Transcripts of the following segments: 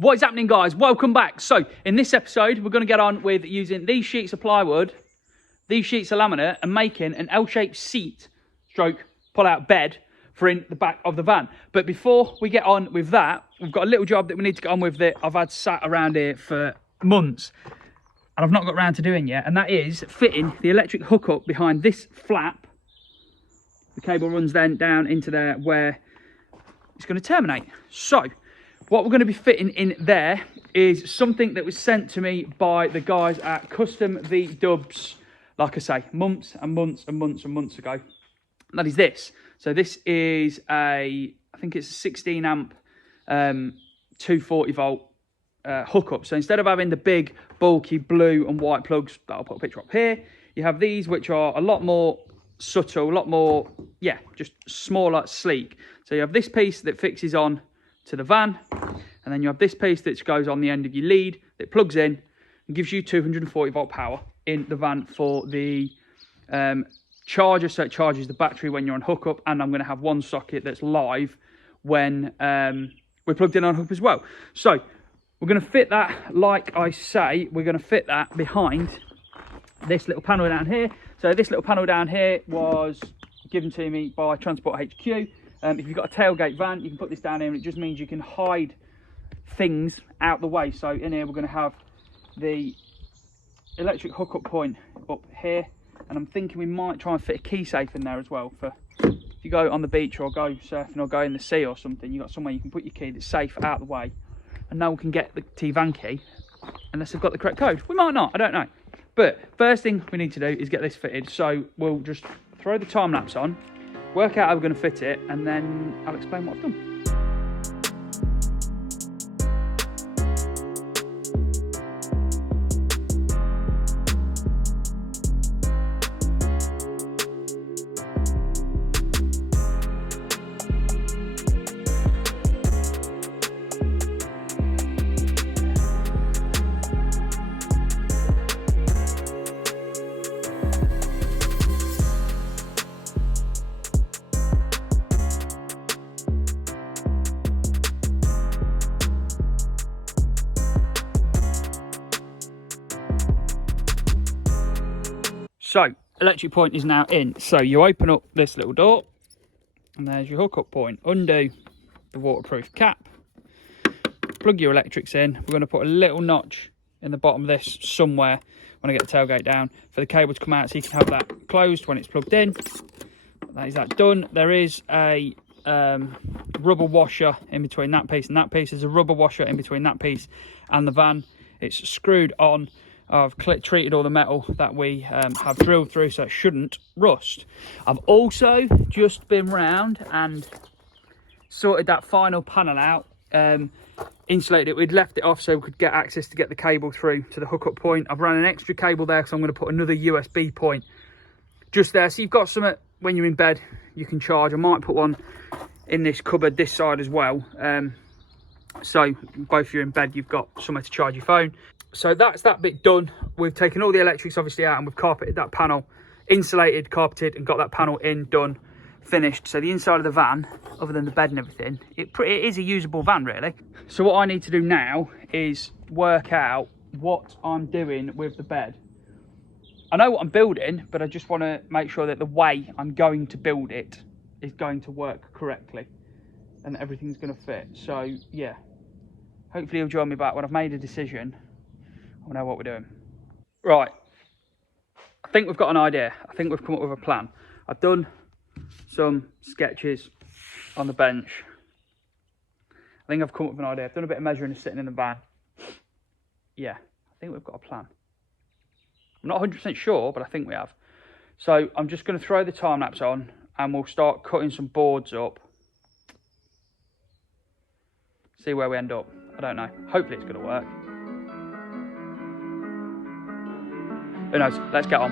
What is happening, guys? Welcome back. So in this episode, we're going to get on with using these sheets of plywood, these sheets of laminate, and making an L-shaped seat stroke pull-out bed for in the back of the van. But before we get on with that, we've got a little job that we need to get on with that I've had sat around here for months and I've not got around to doing yet, and that is fitting the electric hookup behind this flap. The cable runs then down into there where it's going to terminate. So what we're going to be fitting in there is something that was sent to me by the guys at Custom V Dubs, like I say, months and months and months and months ago. And that is this. So this is I think it's a 16 amp 240 volt hookup. So instead of having the big bulky blue and white plugs that I'll put a picture up here, you have these which are a lot more subtle, a lot more, yeah, just smaller, sleek. So you have this piece that fixes on to the van, and then you have this piece that goes on the end of your lead that plugs in and gives you 240 volt power in the van for the charger, so it charges the battery when you're on hookup. And I'm going to have one socket that's live when we're plugged in on hookup as well. So we're going to fit that, like I say, we're going to fit that behind this little panel down here. So this little panel down here was given to me by Transport HQ. If you've got a tailgate van, you can put this down here, and it just means you can hide things out the way. So in here, we're going to have the electric hookup point up here, and I'm thinking we might try and fit a key safe in there as well. For if you go on the beach or go surfing or go in the sea or something, you've got somewhere you can put your key that's safe out of the way, and no one can get the T-van key unless they've got the correct code. We might not, I don't know. But first thing we need to do is get this fitted. So we'll just throw the time lapse on, work out how we're going to fit it, and then I'll explain what I've done. So, electric point is now in. So you open up this little door, and there's your hookup point. Undo the waterproof cap, plug your electrics in. We're going to put a little notch in the bottom of this somewhere when I get the tailgate down for the cable to come out, so you can have that closed when it's plugged in. That is that done. There is a rubber washer in between that piece and that piece. There's a rubber washer in between that piece and the van. It's screwed on. I've treated all the metal that we have drilled through, so it shouldn't rust. I've also just been round and sorted that final panel out, insulated it. We'd left it off so we could get access to get the cable through to the hookup point. I've run an extra cable there because I'm going to put another USB point just there, so you've got some when you're in bed you can charge. I might put one in this cupboard this side as well, so both you're in bed, you've got somewhere to charge your phone. So that's that bit done. We've taken all the electrics obviously out, and we've carpeted that panel, insulated, carpeted, and got that panel in, done, finished. So the inside of the van, other than the bed and everything, it is a usable van really. So what I need to do now is work out what I'm doing with the bed. I know what I'm building, but I just want to make sure that the way I'm going to build it is going to work correctly and everything's going to fit. So yeah, hopefully you'll join me back when I've made a decision. I know what we're doing. Right, I think we've got an idea. I think we've come up with a plan. I've done some sketches on the bench. I think I've come up with an idea. I've done a bit of measuring and sitting in the van. Yeah, I think we've got a plan. I'm not 100% sure, but I think we have. So I'm just going to throw the time lapse on and we'll start cutting some boards up. See where we end up. I don't know. Hopefully it's going to work. Who knows? Let's get on.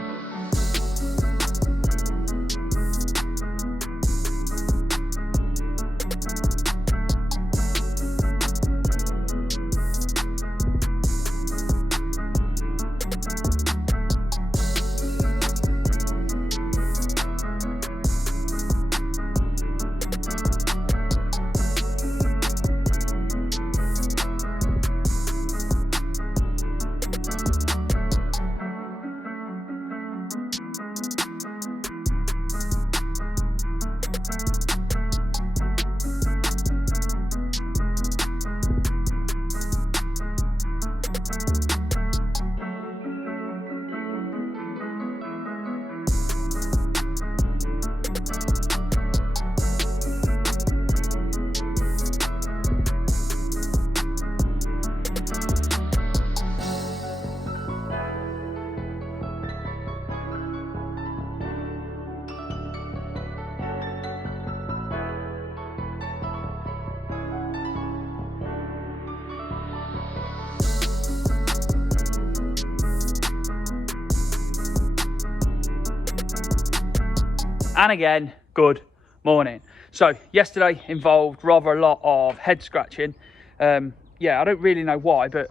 And again, good morning. So yesterday involved rather a lot of head scratching. Yeah, I don't really know why, but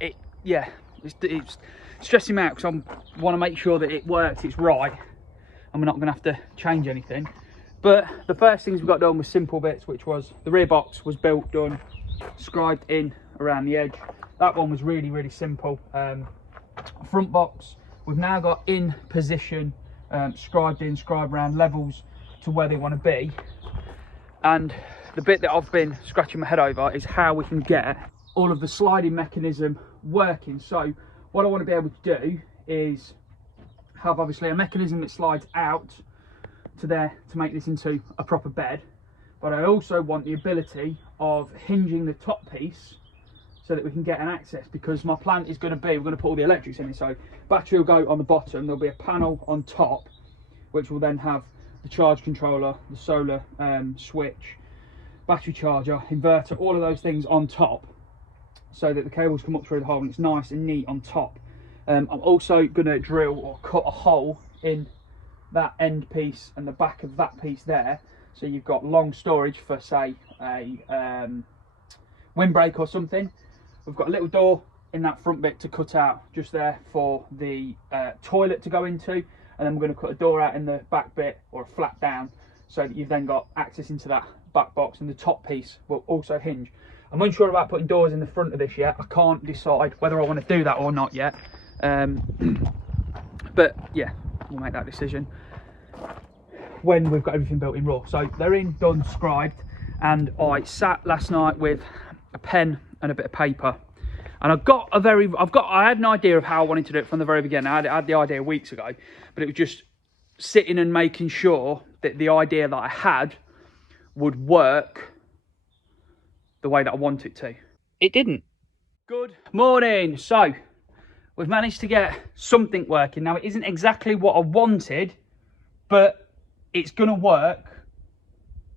it's stressing me out because I want to make sure that it works, it's right, and we're not going to have to change anything. But the first things we got done was simple bits, which was the rear box was built, done, scribed in around the edge. That one was really, really simple. Front box, we've now got in position, scribed in, scribed around levels to where they want to be. And the bit that I've been scratching my head over is how we can get all of the sliding mechanism working. So what I want to be able to do is have obviously a mechanism that slides out to there to make this into a proper bed, but I also want the ability of hinging the top piece so that we can get an access, because my plan is going to be, we're going to put all the electrics in it. So battery will go on the bottom, there'll be a panel on top which will then have the charge controller, the solar switch, battery charger, inverter, all of those things on top, so that the cables come up through the hole and it's nice and neat on top. I'm also going to drill or cut a hole in that end piece and the back of that piece there, so you've got long storage for, say, a windbreak or something. We've got a little door in that front bit to cut out just there for the toilet to go into, and then we're going to cut a door out in the back bit, or a flap down, so that you've then got access into that back box, and the top piece will also hinge. I'm unsure about putting doors in the front of this yet. I can't decide whether I want to do that or not yet, but yeah, we'll make that decision when we've got everything built in raw. So they're in, done, scribed, and I sat last night with a pen and a bit of paper, and I had an idea of how I wanted to do it from the very beginning. I had the idea weeks ago, but it was just sitting and making sure that the idea that I had would work the way that I want it to. It didn't. Good morning. So we've managed to get something working. Now, it isn't exactly what I wanted, but it's gonna work,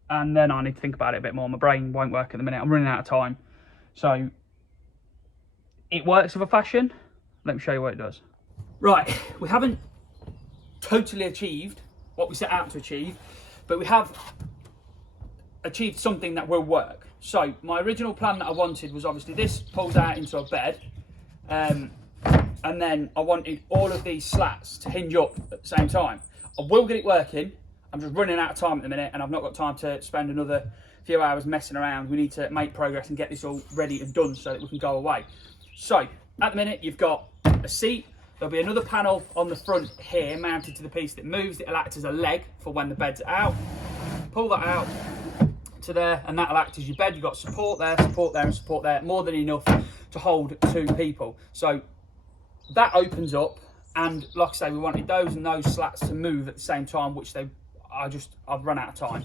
and then I need to think about it a bit more. My brain won't work at the minute. I'm running out of time. So it works of a fashion. Let me show you what it does. Right, we haven't totally achieved what we set out to achieve, but we have achieved something that will work. So my original plan that I wanted was obviously this pulls out into a bed, and then I wanted all of these slats to hinge up at the same time. I will get it working. I'm just running out of time at the minute, and I've not got time to spend another few hours messing around. We need to make progress and get this all ready and done so that we can go away. So at the minute, you've got a seat. There'll be another panel on the front here mounted to the piece that moves. It'll act as a leg for when the bed's out. Pull that out to there, and that'll act as your bed. You've got support there, support there, and support there. More than enough to hold two people. So that opens up, and like I say, we wanted those and those slats to move at the same time, which I've run out of time.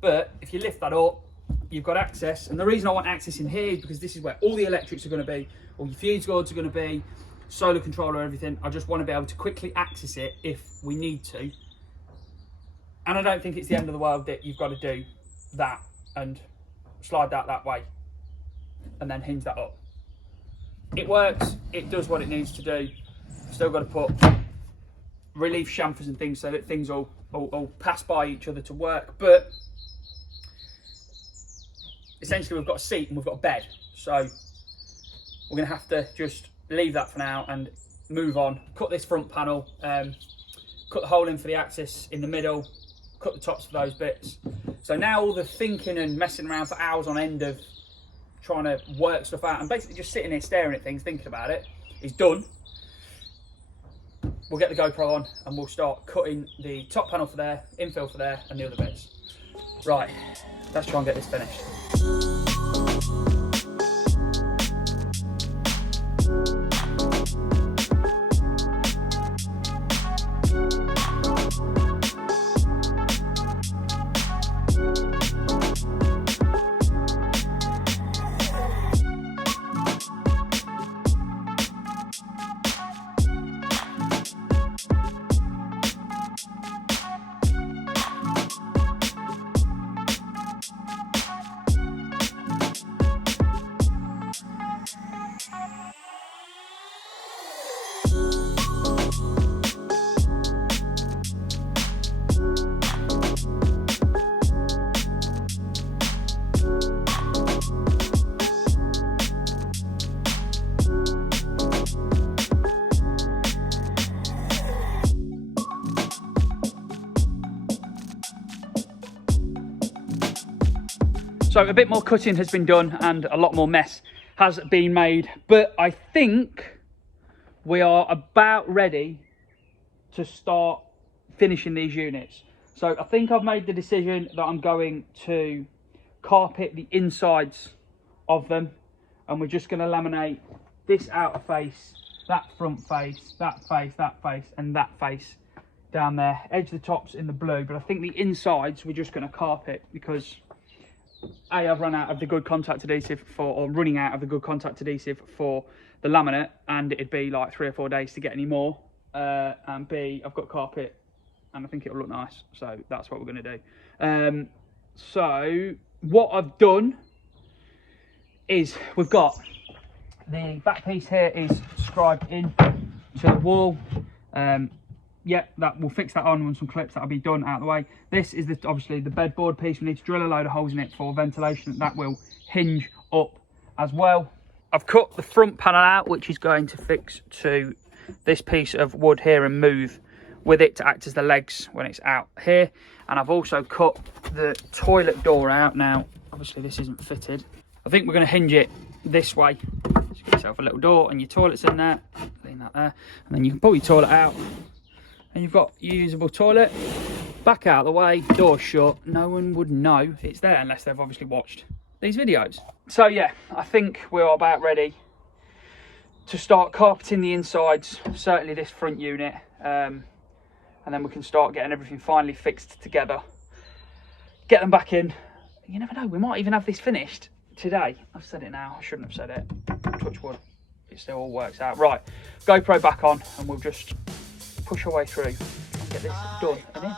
But if you lift that up, you've got access, and the reason I want access in here is because this is where all the electrics are going to be, all your fuse cords are going to be, solar controller, everything. I just want to be able to quickly access it if we need to, and I don't think it's the end of the world that you've got to do that and slide that way and then hinge that up. It works, it does what it needs to do. Still got to put relief chamfers and things so that things all pass by each other to work, but essentially we've got a seat and we've got a bed, so we're going to have to just leave that for now and move on. Cut this front panel, cut the hole in for the axis in the middle, cut the tops of those bits. So now all the thinking and messing around for hours on end of trying to work stuff out and basically just sitting here staring at things, thinking about it, is done. We'll get the GoPro on and we'll start cutting the top panel for there, infill for there, and the other bits. Right, let's try and get this finished. So a bit more cutting has been done and a lot more mess has been made, but I think we are about ready to start finishing these units. So I think I've made the decision that I'm going to carpet the insides of them, and we're just going to laminate this outer face, that front face, that face, that face, and that face down there. Edge the tops in the blue, but I think the insides we're just going to carpet because I've run out of the good contact adhesive or running out of the good contact adhesive for the laminate, and it'd be like 3 or 4 days to get any more. And B, I've got carpet and I think it'll look nice, so that's what we're going to do. So what I've done is we've got the back piece here is scribed in to the wall. Yeah, that we'll fix that on with some clips. That'll be done out of the way. This is obviously the bedboard piece. We need to drill a load of holes in it for ventilation. That will hinge up as well. I've cut the front panel out, which is going to fix to this piece of wood here and move with it to act as the legs when it's out here. And I've also cut the toilet door out. Now, obviously this isn't fitted. I think we're going to hinge it this way. Just get yourself a little door and your toilet's in there. Clean that there. And then you can pull your toilet out. And you've got your usable toilet. Back out of the way, door shut. No one would know it's there unless they've obviously watched these videos. So yeah, I think we're about ready to start carpeting the insides, certainly this front unit. And then we can start getting everything finally fixed together. Get them back in. You never know, we might even have this finished today. I've said it now, I shouldn't have said it. Touch wood, it still all works out. Right, GoPro back on and we'll just push our way through and get this done and in.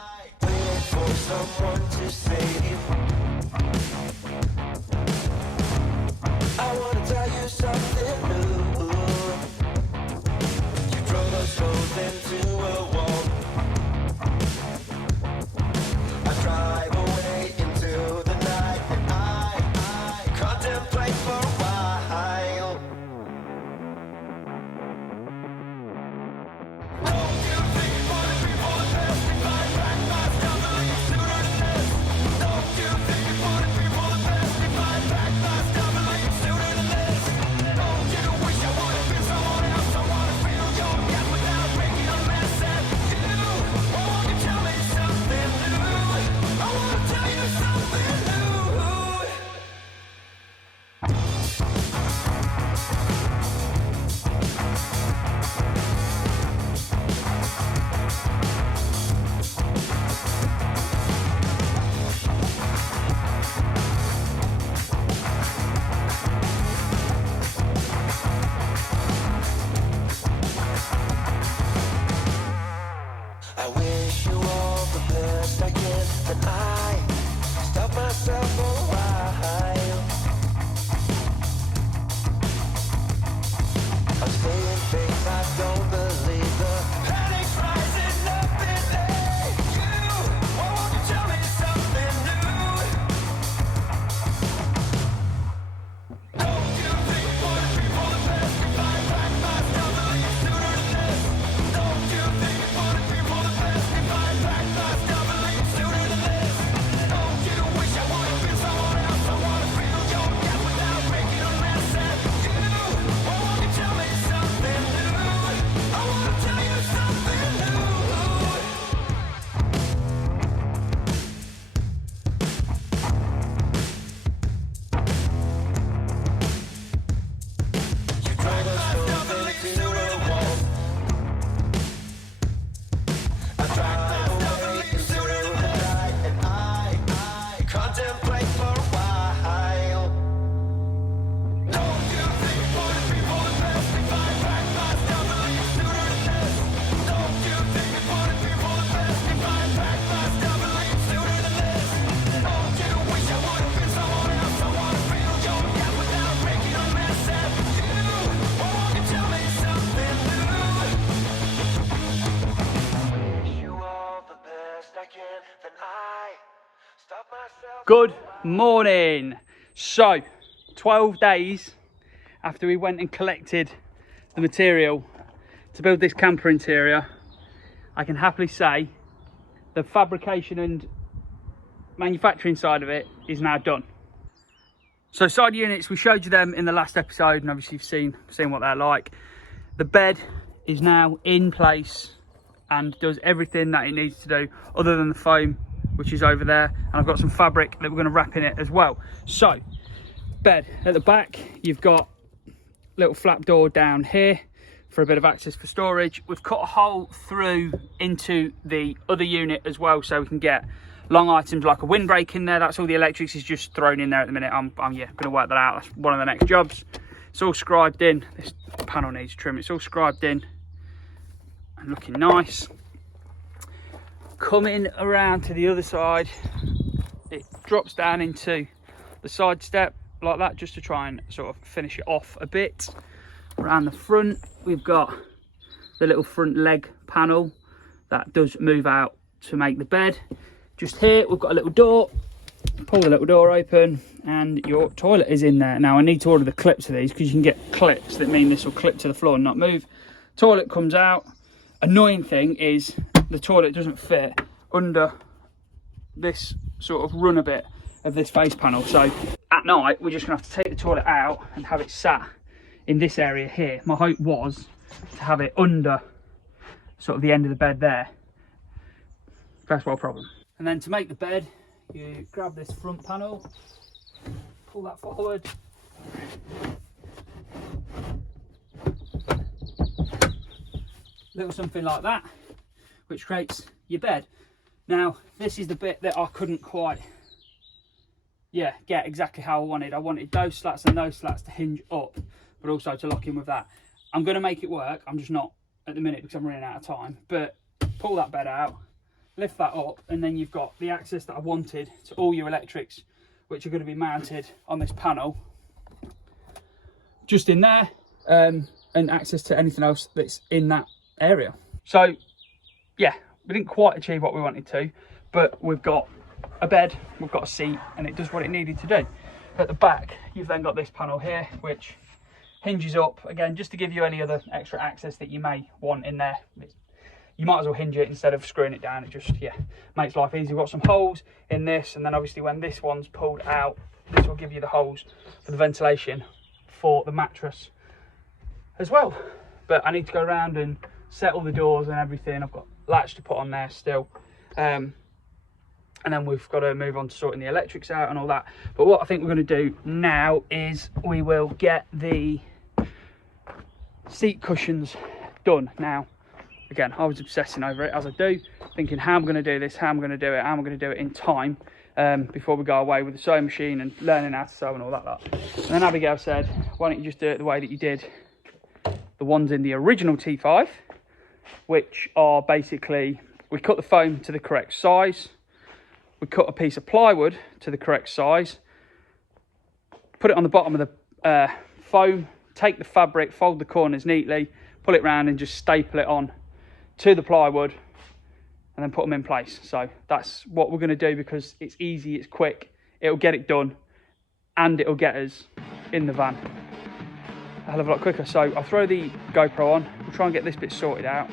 I want to tell you something new. You drove us both into a wall. I drive away into the night and I contemplate for a while. Good morning. So 12 days after we went and collected the material to build this camper interior, I can happily say the fabrication and manufacturing side of it is now done. So side units, we showed you them in the last episode, and obviously you've seen what they're like. The bed is now in place and does everything that it needs to do, other than the foam, which is over there. And I've got some fabric that we're going to wrap in it as well. So, bed at the back, you've got a little flap door down here for a bit of access for storage. We've cut a hole through into the other unit as well, so we can get long items like a windbreak in there. That's all the electrics is just thrown in there at the minute. I'm yeah, going to work that out. That's one of the next jobs. It's all scribed in. This panel needs trim. It's all scribed in and looking nice. Coming around to the other side, it drops down into the side step like that, just to try and sort of finish it off a bit. Around the front, we've got the little front leg panel that does move out to make the bed. Just here, we've got a little door. Pull the little door open and your toilet is in there. Now I need to order the clips of these, because you can get clips that mean this will clip to the floor and not move. Toilet comes out. Annoying thing is the toilet doesn't fit under this sort of runner bit of this face panel. So at night, we're just gonna have to take the toilet out and have it sat in this area here. My hope was to have it under sort of the end of the bed there. First world problem. And then to make the bed, you grab this front panel, pull that forward, little something like that, which creates your bed. Now this is the bit that I couldn't quite get exactly how I wanted. I wanted those slats and those slats to hinge up, but also to lock in with that. I'm going to make it work. I'm just not at the minute because I'm running out of time. But pull that bed out, lift that up, and then you've got the access that I wanted to all your electrics, which are going to be mounted on this panel just in there, and access to anything else that's in that area. So yeah, we didn't quite achieve what we wanted to, but we've got a bed, we've got a seat, and it does what it needed to do. At the back, you've then got this panel here, which hinges up again just to give you any other extra access that you may want in there. You might as well hinge it instead of screwing it down. It just makes life easy. We've got some holes in this, and then obviously when this one's pulled out, this will give you the holes for the ventilation for the mattress as well. But I need to go around and set all the doors and everything. I've got latch to put on there still, and then we've got to move on to sorting the electrics out and all that. But what I think we're going to do now is we will get the seat cushions done. Now again, I was obsessing over it, as I do, thinking how I'm going to do this, how I'm going to do it, how I'm going to do it in time, before we go away with the sewing machine and learning how to sew and all that lot. And then Abigail said, why don't you just do it the way that you did the ones in the original T5, which are basically, we cut the foam to the correct size, we cut a piece of plywood to the correct size, put it on the bottom of the foam, take the fabric, fold the corners neatly, pull it round and just staple it on to the plywood, and then put them in place. So that's what we're going to do, because it's easy, it's quick, it'll get it done, and it'll get us in the van a hell of a lot quicker. So I'll throw the GoPro on, we'll try and get this bit sorted out,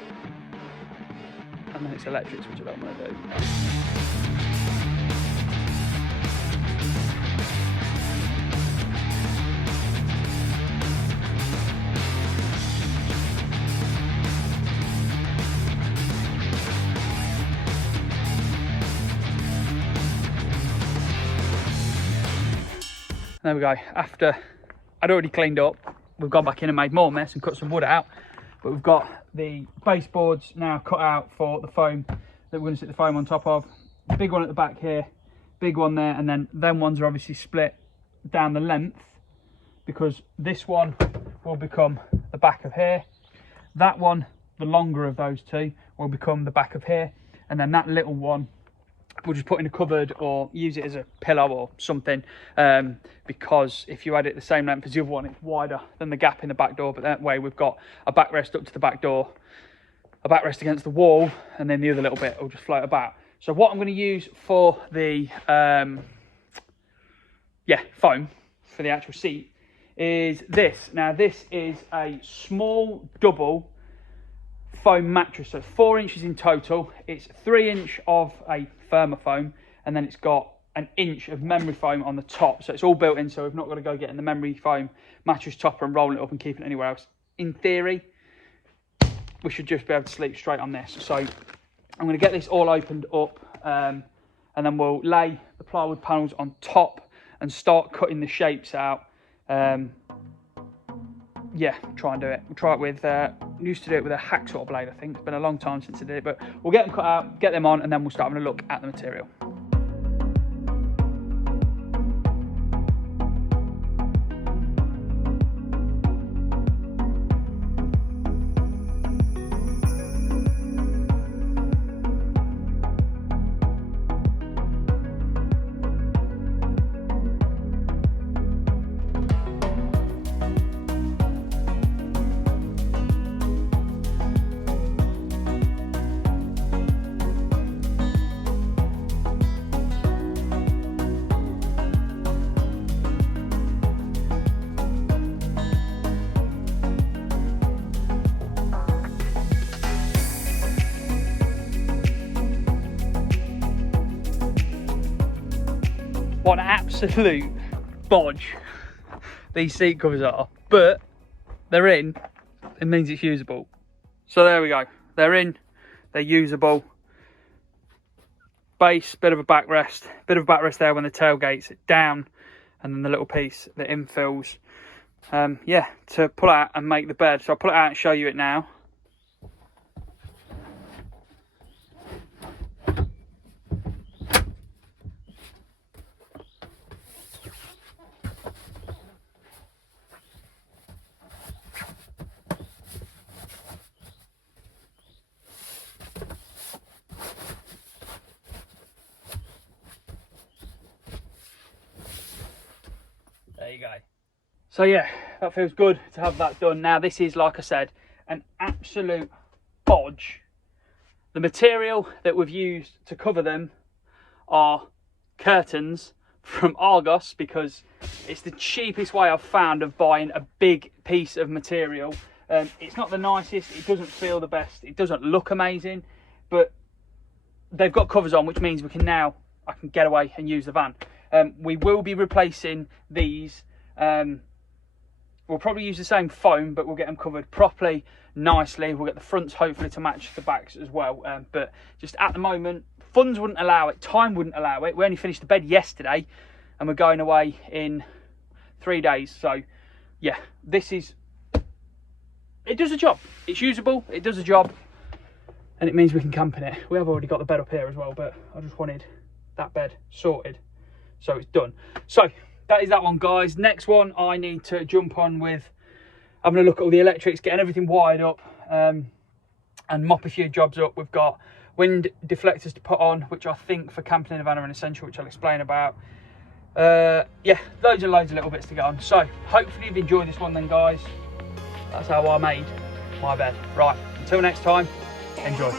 and then it's electrics, which I don't want to do. There we go. After I'd already cleaned up, we've gone back in and made more mess and cut some wood out, but we've got the baseboards now cut out for the foam that we're going to sit the foam on top of. Big one at the back here, big one there, and then them ones are obviously split down the length, because this one will become the back of here, that one, the longer of those two, will become the back of here, and then that little one we'll just put in a cupboard or use it as a pillow or something, because if you had it the same length as the other one, it's wider than the gap in the back door. But that way we've got a backrest up to the back door, a backrest against the wall, and then the other little bit will just float about. So what I'm going to use for the foam for the actual seat is this. Now this is a small double foam mattress, so 4 inches in total. It's 3 inch of a firmer foam, and then it's got an inch of memory foam on the top, so it's all built in, so we've not got to go getting the memory foam mattress topper and rolling it up and keeping it anywhere else. In theory, we should just be able to sleep straight on this. So I'm going to get this all opened up, and then we'll lay the plywood panels on top and start cutting the shapes out. Yeah, try and do it. We'll try it with, used to do it with a hacksaw blade, I think. It's been a long time since I did it, but we'll get them cut out, get them on, and then we'll start having a look at the material. What an absolute bodge these seat covers are, but they're in. It means it's usable. So there we go. They're in. They're usable. Base, bit of a backrest there when the tailgate's down, and then the little piece that infills. Yeah, to pull out and make the bed. So I'll pull it out and show you it now. There you go. So yeah, that feels good to have that done. Now this is, like I said, an absolute bodge. The material that we've used to cover them are curtains from Argos, because it's the cheapest way I've found of buying a big piece of material. It's not the nicest, it doesn't feel the best, it doesn't look amazing, but they've got covers on, which means I can get away and use the van. We will be replacing these. We'll probably use the same foam, but we'll get them covered properly, nicely. We'll get the fronts hopefully to match the backs as well. But just at the moment, funds wouldn't allow it, time wouldn't allow it. We only finished the bed yesterday, and we're going away in 3 days. So yeah, it does a job. It's usable, it does a job, and it means we can camp in it. We have already got the bed up here as well, but I just wanted that bed sorted, so it's done. So that is that one, guys. Next one, I need to jump on with having a look at all the electrics, getting everything wired up, and mop a few jobs up. We've got wind deflectors to put on, which I think for camping in a van are an essential, which I'll explain about. Yeah, loads and loads of little bits to get on. So hopefully you've enjoyed this one then, guys. That's how I made my bed. Right, until next time, enjoy.